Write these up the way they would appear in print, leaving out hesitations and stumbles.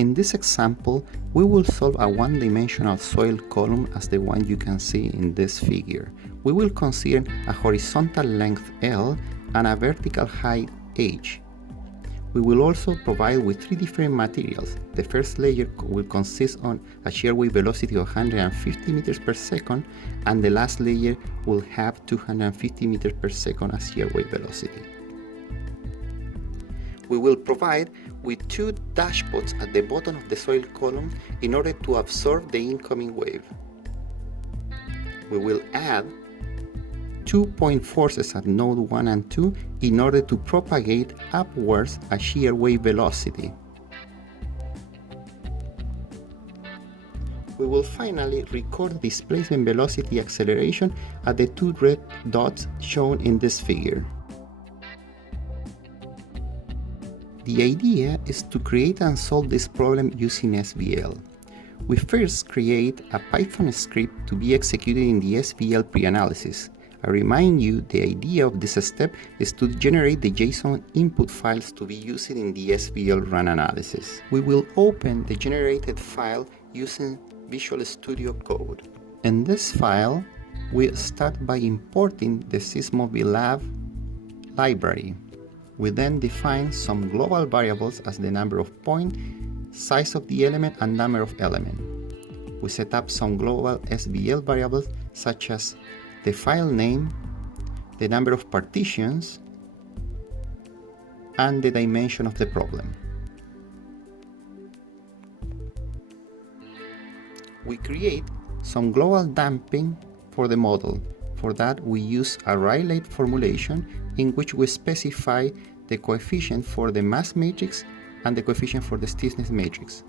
In this example, we will solve a one-dimensional soil column as the one you can see in this figure. We will consider a horizontal length L and a vertical height H. We will also provide with three different materials. The first layer will consist on a shear wave velocity of 150 meters per second, and the last layer will have 250 meters per second as shear wave velocity. We will provide with two dashpots at the bottom of the soil column in order to absorb the incoming wave. We will add 2-point forces at node 1 and 2 in order to propagate upwards a shear wave velocity. We will finally record displacement velocity acceleration at the two red dots shown in this figure. The idea is to create and solve this problem using SVL. We first create a Python script to be executed in the SVL pre-analysis. I remind you the idea of this step is to generate the JSON input files to be used in the SVL run analysis. We will open the generated file using Visual Studio Code. In this file, we start by importing the Seismo-VLAB library. We then define some global variables as the number of points, size of the element, and number of elements. We set up some global SVL variables such as the file name, the number of partitions, and the dimension of the problem. We create some global damping for the model. For that, we use a Rayleigh formulation in which we specify the coefficient for the mass matrix and the coefficient for the stiffness matrix.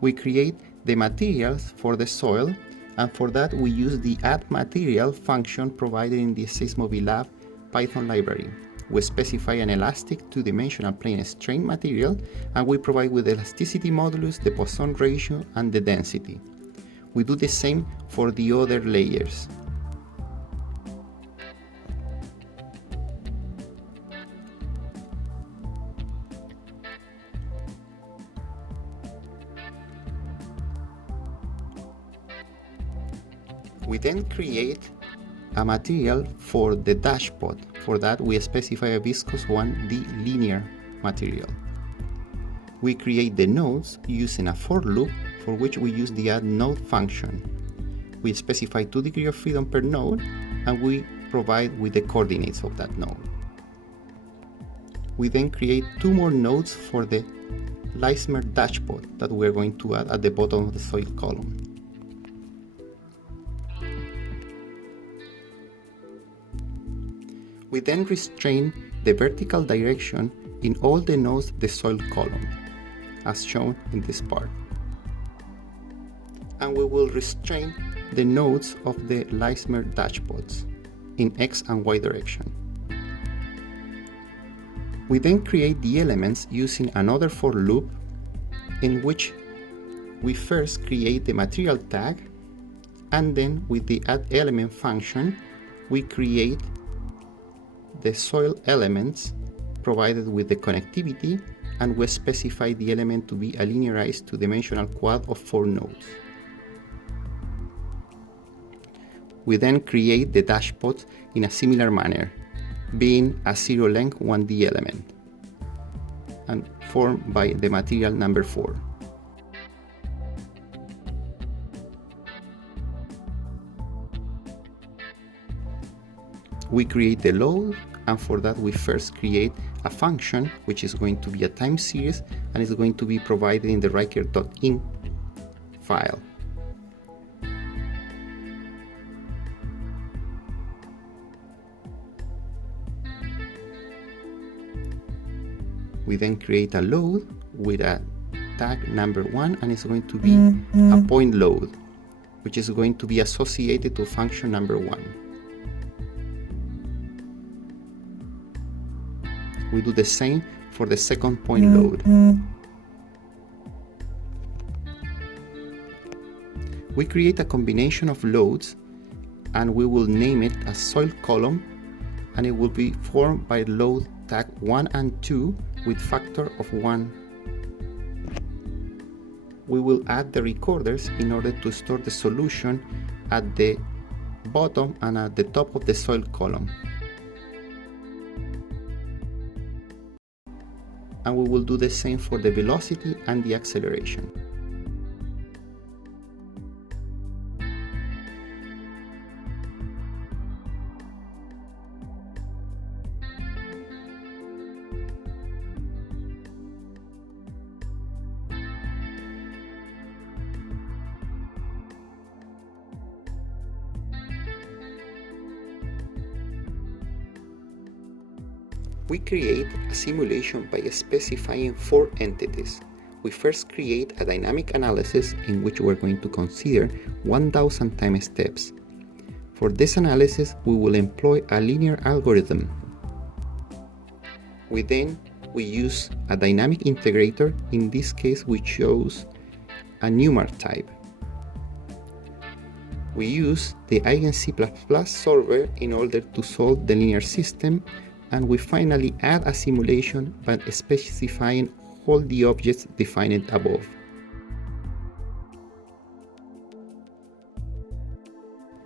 We create the materials for the soil, and for that we use the add material function provided in the Seismo-VLAB Python library. We specify an elastic two-dimensional plane strain material, and we provide with the elasticity modulus, the Poisson ratio, and the density. We do the same for the other layers. We then create a material for the dashpot. For that, we specify a viscous 1D linear material. We create the nodes using a for loop for which we use the add node function. We specify 2 degrees of freedom per node, and we provide with the coordinates of that node. We then create 2 more nodes for the Leismer dashpot that we are going to add at the bottom of the soil column. We then restrain the vertical direction in all the nodes of the soil column, as shown in this part. And we will restrain the nodes of the Leismer dashpots in X and Y direction. We then create the elements using another for loop in which we first create the material tag, and then with the add element function we create the soil elements provided with the connectivity, and we specify the element to be a linearized two-dimensional quad of 4 nodes. We then create the dashpot in a similar manner, being a zero length 1D element, and formed by the material number 4. We create the load, and for that we first create a function which is going to be a time series and is going to be provided in the Riker.in file. We then create a load with a tag number 1, and it's going to be a point load, which is going to be associated to function number 1. We do the same for the second point load. We create a combination of loads, and we will name it a soil column, and it will be formed by load tag 1 and 2 with factor of 1. we will add the recorders in order to store the solution at the bottom and at the top of the soil column. And we will do the same for the velocity and the acceleration. We create a simulation by specifying 4 entities. We first create a dynamic analysis in which we're going to consider 1000 time steps. For this analysis, we will employ a linear algorithm. We use a dynamic integrator. In this case, we chose a Newmark type. We use the EigenC++ solver in order to solve the linear system, and we finally add a simulation by specifying all the objects defined above.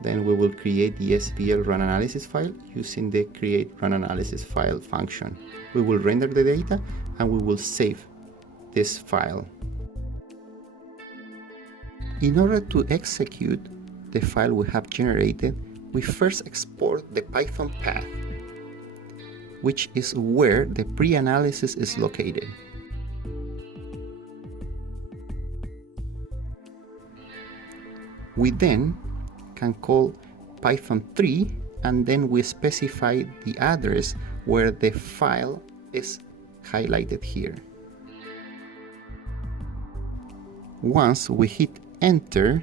Then we will create the SVL run analysis file using the create run analysis file function. We will render the data and we will save this file. In order to execute the file we have generated, we first export the Python path, which is where the pre-analysis is located. We then can call Python 3 and then we specify the address where the file is highlighted here. Once we hit enter,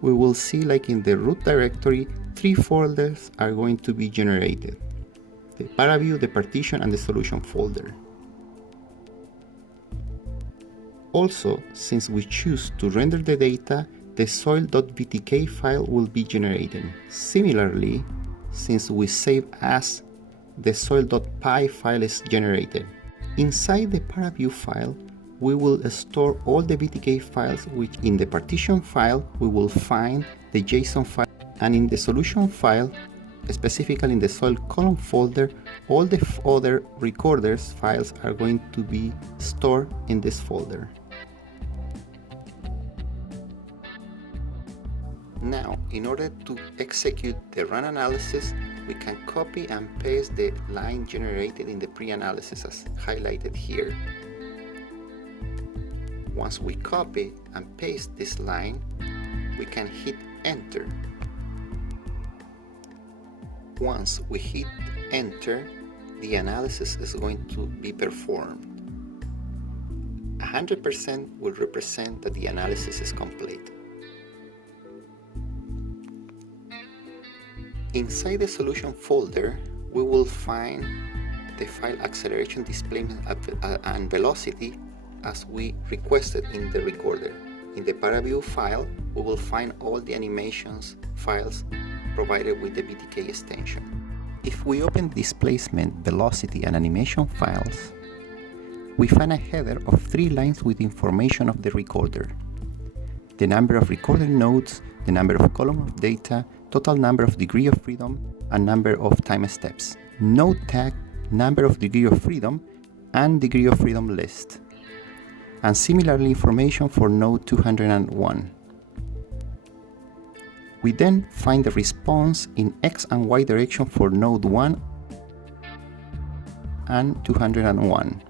we will see, like in the root directory, 3 folders are going to be generated: the paraview, the partition, and the solution folder. Also, since we choose to render the data, the soil.vtk file will be generated. Similarly, since we save as, the soil.py file is generated. Inside the paraview file, we will store all the VTK files, which in the partition file, we will find the JSON file, and in the solution file, specifically in the soil column folder, all the other recorders files are going to be stored in this folder. Now, in order to execute the run analysis, we can copy and paste the line generated in the pre-analysis as highlighted here. Once we copy and paste this line, we can hit enter. Once we hit enter, the analysis is going to be performed. 100% will represent that the analysis is complete. Inside the solution folder, we will find the file acceleration, displacement, and velocity as we requested in the recorder. In the paraview file, we will find all the animations files provided with the VTK extension. If we open displacement, velocity, and animation files, we find a header of 3 lines with information of the recorder: the number of recorded nodes, the number of columns of data, total number of degree of freedom, and number of time steps. Node tag, number of degree of freedom, and degree of freedom list. And similarly information for node 201. We then find the response in X and Y direction for node 1 and 201.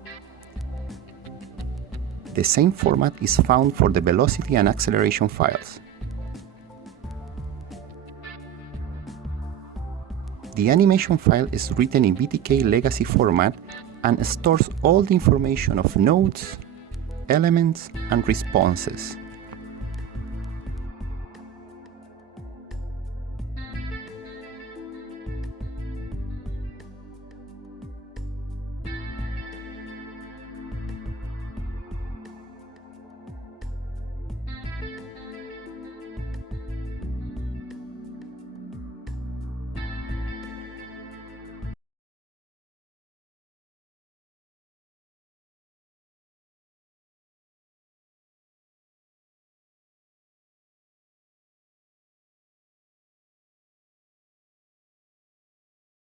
The same format is found for the velocity and acceleration files. The animation file is written in VTK legacy format and stores all the information of nodes, elements, and responses.